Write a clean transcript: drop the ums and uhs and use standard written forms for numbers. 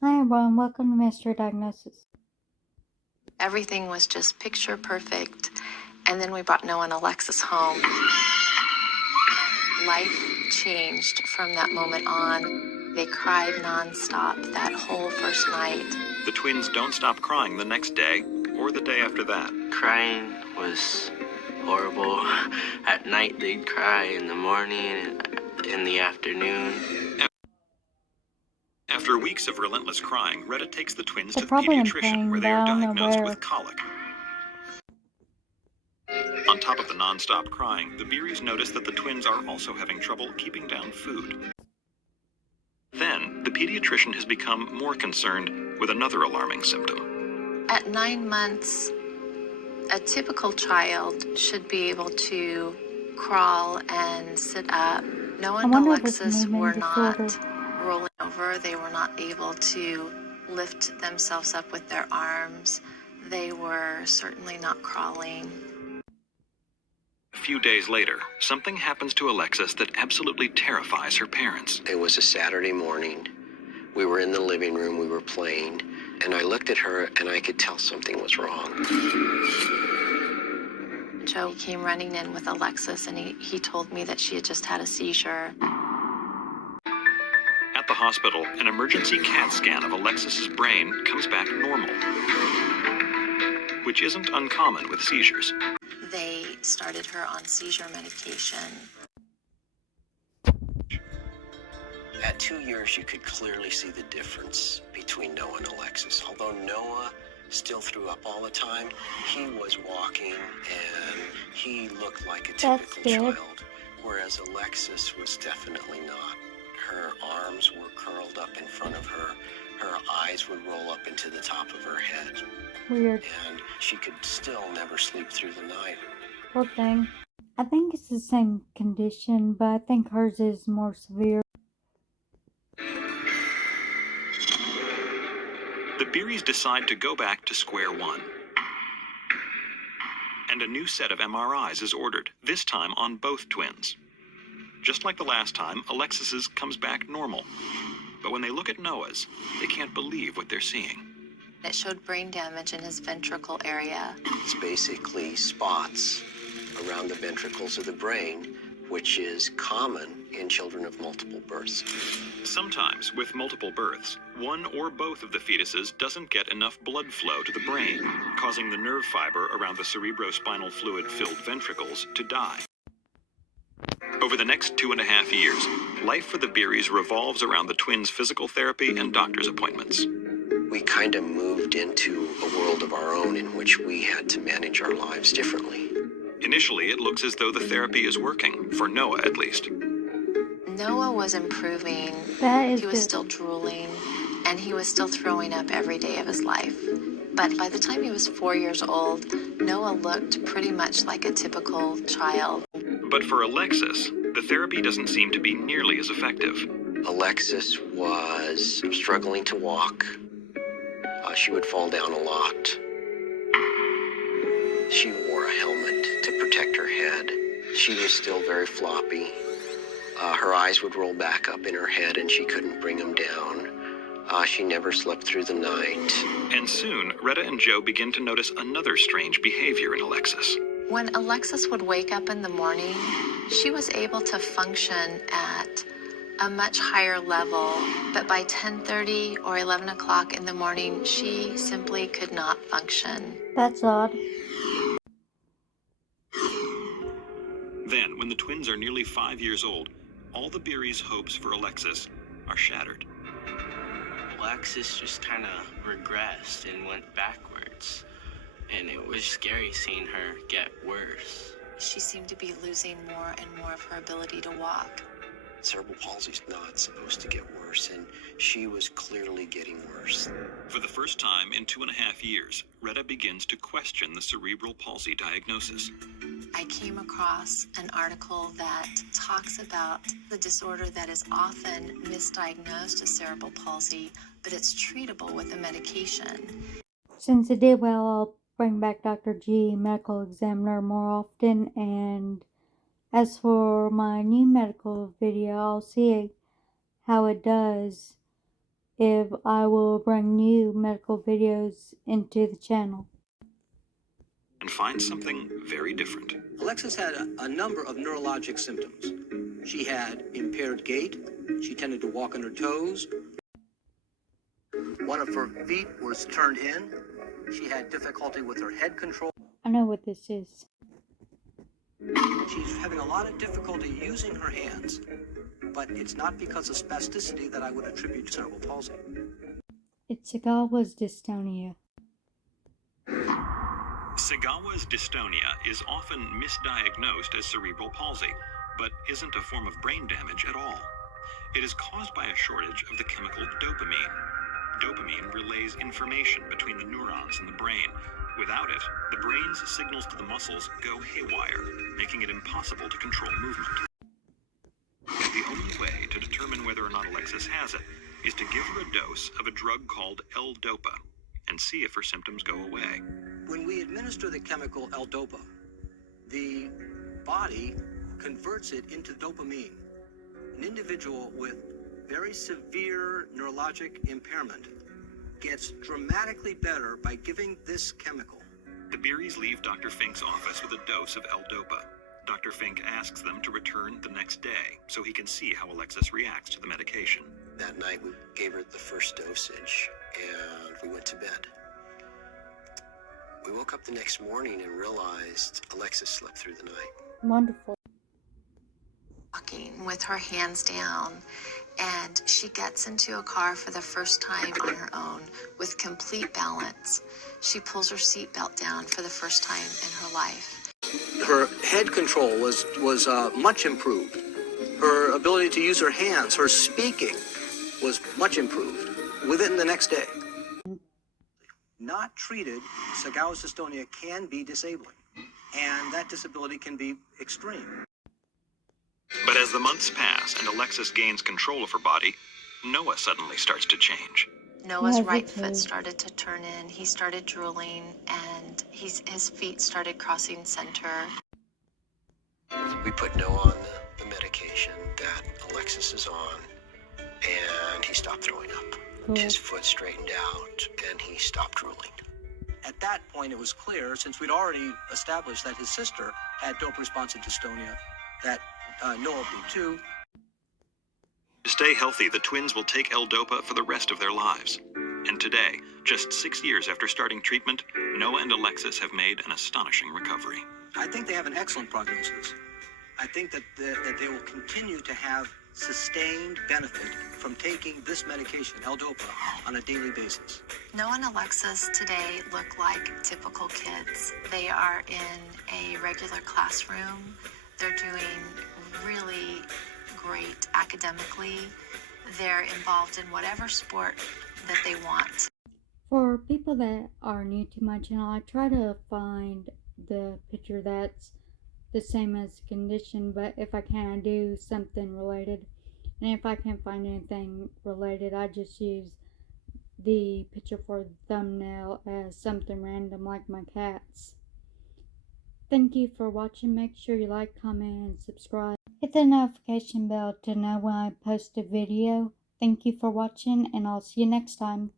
Hi everyone, welcome to Mystery Diagnosis. Everything was just picture perfect. And then we brought Noah and Alexis home. Life changed from that moment on. They cried nonstop that whole first night. The twins don't stop crying the next day or the day after that. Crying was horrible. At night they'd cry, in the morning, in the afternoon. After weeks of relentless crying, Retta takes the twins to the probably in pediatrician pain, where they but I are don't know diagnosed where. with colic. On top of the non-stop crying, the Beeries notice that the twins are also having trouble keeping down food. Then, the pediatrician has become more concerned with another alarming symptom. At 9 months, a typical child should be able to crawl and sit up. Noah and Alexis were not rolling over. They were not able to lift themselves up with their arms. They were certainly not crawling. A few days later, something happens to Alexis that absolutely terrifies her parents. It was a Saturday morning. We were in the living room, we were playing, and I looked at her and I could tell something was wrong. Joe came running in with Alexis and he told me that she had just had a seizure. At the hospital, an emergency CAT scan of Alexis's brain comes back normal, which isn't uncommon with seizures. They started her on seizure medication. At 2 years, you could clearly see the difference between Noah and Alexis. Although Noah still threw up all the time, he was walking and he looked like a typical child, whereas Alexis was definitely not. Her arms were curled up in front of her. Her eyes would roll up into the top of her head. Weird. And she could still never sleep through the night. Poor thing. I think it's the same condition, but I think hers is more severe. The Beeries decide to go back to square one. And a new set of MRIs is ordered, this time on both twins. Just like the last time, Alexis's comes back normal. But when they look at Noah's, they can't believe what they're seeing. It showed brain damage in his ventricle area. It's basically spots around the ventricles of the brain, which is common in children of multiple births. Sometimes, with multiple births, one or both of the fetuses doesn't get enough blood flow to the brain, causing the nerve fiber around the cerebrospinal fluid-filled ventricles to die. Over the next 2.5 years, life for the Beeries revolves around the twins' physical therapy and doctor's appointments. We kind of moved into a world of our own in which we had to manage our lives differently. Initially, it looks as though the therapy is working, for Noah at least. Noah was improving. He was still drooling, and he was still throwing up every day of his life. But by the time he was 4 years old, Noah looked pretty much like a typical child. But for Alexis, the therapy doesn't seem to be nearly as effective. Alexis was struggling to walk. She would fall down a lot. She wore a helmet to protect her head. She was still very floppy. Her eyes would roll back up in her head and she couldn't bring them down. She never slept through the night. And soon, Retta and Joe begin to notice another strange behavior in Alexis. When Alexis would wake up in the morning, she was able to function at a much higher level, but by 10:30 or 11 o'clock in the morning, she simply could not function. That's odd. Then, when the twins are nearly 5 years old, all the Beeries' hopes for Alexis are shattered. Alexis just kind of regressed and went backwards. And it was scary seeing her get worse. She seemed to be losing more and more of her ability to walk. Cerebral palsy's not supposed to get worse, and she was clearly getting worse. For the first time in 2.5 years, Retta begins to question the cerebral palsy diagnosis. I came across an article that talks about the disorder that is often misdiagnosed as cerebral palsy, but it's treatable with a medication. Since it did well, I'll bring back Dr. G, medical examiner, more often, and as for my new medical video, I'll see how it does if I will bring new medical videos into the channel. And find something very different. Alexis had a number of neurologic symptoms. She had impaired gait. She tended to walk on her toes. One of her feet was turned in. She had difficulty with her head control. I know what this is. She's having a lot of difficulty using her hands, but it's not because of spasticity that I would attribute to cerebral palsy. It's segawa's dystonia. Segawa's dystonia is often misdiagnosed as cerebral palsy, but isn't a form of brain damage at all. It is caused by a shortage of the chemical dopamine. Dopamine relays information between the neurons in the brain. Without it, the brain's signals to the muscles go haywire, making it impossible to control movement. And the only way to determine whether or not Alexis has it is to give her a dose of a drug called L-Dopa and see if her symptoms go away. When we administer the chemical L-Dopa, the body converts it into dopamine. An individual with very severe neurologic impairment gets dramatically better by giving this chemical. The Beeries leave Dr. Fink's office with a dose of L-Dopa. Dr. Fink asks them to return the next day so he can see how Alexis reacts to the medication. That night, we gave her the first dosage, and we went to bed. We woke up the next morning and realized Alexis slept through the night. Wonderful. Walking with her hands down, and she gets into a car for the first time on her own with complete balance. She pulls her seatbelt down for the first time in her life. Her head control was much improved. Her ability to use her hands, her speaking was much improved within the next day. Not treated, segawa's dystonia can be disabling, and that disability can be extreme. But as the months pass and Alexis gains control of her body, Noah suddenly starts to change. Noah's right foot started to turn in. He started drooling, and his feet started crossing center. We put Noah on the medication that Alexis is on, and he stopped throwing up. His foot straightened out, and he stopped drooling. At that point, it was clear, since we'd already established that his sister had dope-responsive dystonia, that Noah would be too. To stay healthy, the twins will take L-Dopa for the rest of their lives. And today, just 6 years after starting treatment, Noah and Alexis have made an astonishing recovery. I think they have an excellent prognosis. I think that they will continue to have sustained benefit from taking this medication, L-Dopa, on a daily basis. Noah and Alexis today look like typical kids. They are in a regular classroom. They're doing really great academically. They're involved in whatever sport that they want. For people that are new to my channel, I try to find the picture that's the same as the condition, but if I can, I do something related. And if I can't find anything related, I just use the picture for the thumbnail as something random like my cats. Thank you for watching. Make sure you like, comment, and subscribe. Hit the notification bell to know when I post a video. Thank you for watching, and I'll see you next time.